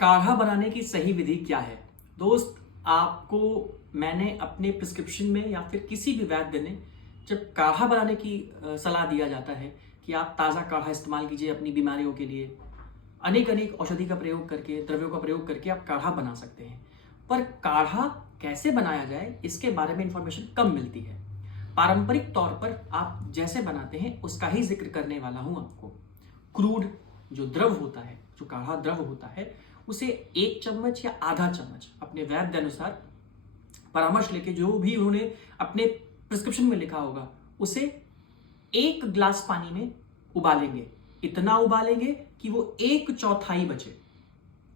काढ़ा बनाने की सही विधि क्या है? दोस्त, आपको मैंने अपने प्रिस्क्रिप्शन में या फिर किसी भी वैद्य ने जब काढ़ा बनाने की सलाह दिया जाता है कि आप ताज़ा काढ़ा इस्तेमाल कीजिए अपनी बीमारियों के लिए, अनेक अनेक औषधि का प्रयोग करके, द्रव्यों का प्रयोग करके आप काढ़ा बना सकते हैं। पर काढ़ा कैसे बनाया जाए, इसके बारे में इंफॉर्मेशन कम मिलती है। पारंपरिक तौर पर आप जैसे बनाते हैं उसका ही जिक्र करने वाला हूं आपको। क्रूड जो द्रव होता है, जो काढ़ा द्रव होता है, उसे 1 चम्मच या आधा चम्मच अपने वैद्य अनुसार परामर्श लेके, जो भी उन्होंने अपने प्रिस्क्रिप्शन में लिखा होगा, उसे 1 गिलास पानी में उबालेंगे। इतना उबालेंगे कि वो 1/4 बचे।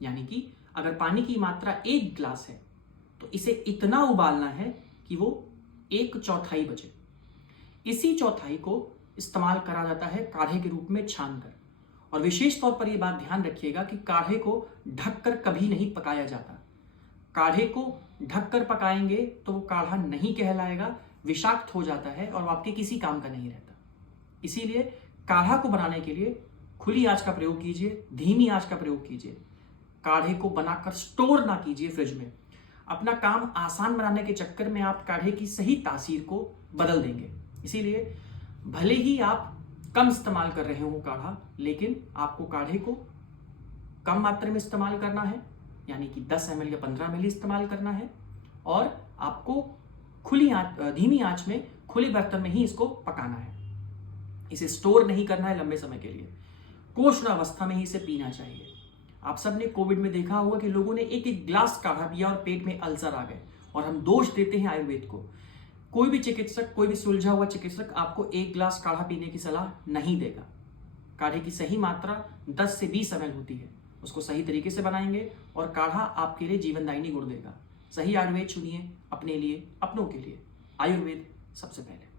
यानी कि अगर पानी की मात्रा 1 गिलास है तो इसे इतना उबालना है कि वो 1/4 बचे। इसी चौथाई को इस्तेमाल करा जाता है काढ़े के रूप में छानकर। और विशेष तौर पर यह बात ध्यान रखिएगा कि काढ़े को ढककर कभी नहीं पकाया जाता। काढ़े को ढककर पकाएंगे तो वो काढ़ा नहीं कहलाएगा, विषाक्त हो जाता है और वो आपके किसी काम का नहीं रहता। इसीलिए काढ़ा को बनाने के लिए खुली आंच का प्रयोग कीजिए, धीमी आंच का प्रयोग कीजिए। काढ़े को बनाकर स्टोर ना कीजिए फ्रिज में। अपना काम आसान बनाने के चक्कर में आप काढ़े की सही तासीर को बदल देंगे। इसीलिए भले ही आप कम इस्तेमाल कर रहे हो काढ़ा, लेकिन आपको काढ़े को कम मात्रा में इस्तेमाल करना है, यानी कि 10 ml या 15 ml इस्तेमाल करना है। और आपको धीमी आंच में खुले बर्तन में ही इसको पकाना है। इसे स्टोर नहीं करना है लंबे समय के लिए। कोष्ण अवस्था में ही इसे पीना चाहिए। आप सबने कोविड में देखा होगा कि लोगों ने 1-1 गिलास काढ़ा पिया और पेट में अल्सर आ गए, और हम दोष देते हैं आयुर्वेद को। कोई भी चिकित्सक, कोई भी सुलझा हुआ चिकित्सक आपको 1 गिलास काढ़ा पीने की सलाह नहीं देगा। काढ़े की सही मात्रा 10 से 20 ml होती है। उसको सही तरीके से बनाएंगे और काढ़ा आपके लिए जीवनदायिनी गुण देगा। सही आयुर्वेद चुनिए अपने लिए, अपनों के लिए। आयुर्वेद सबसे पहले।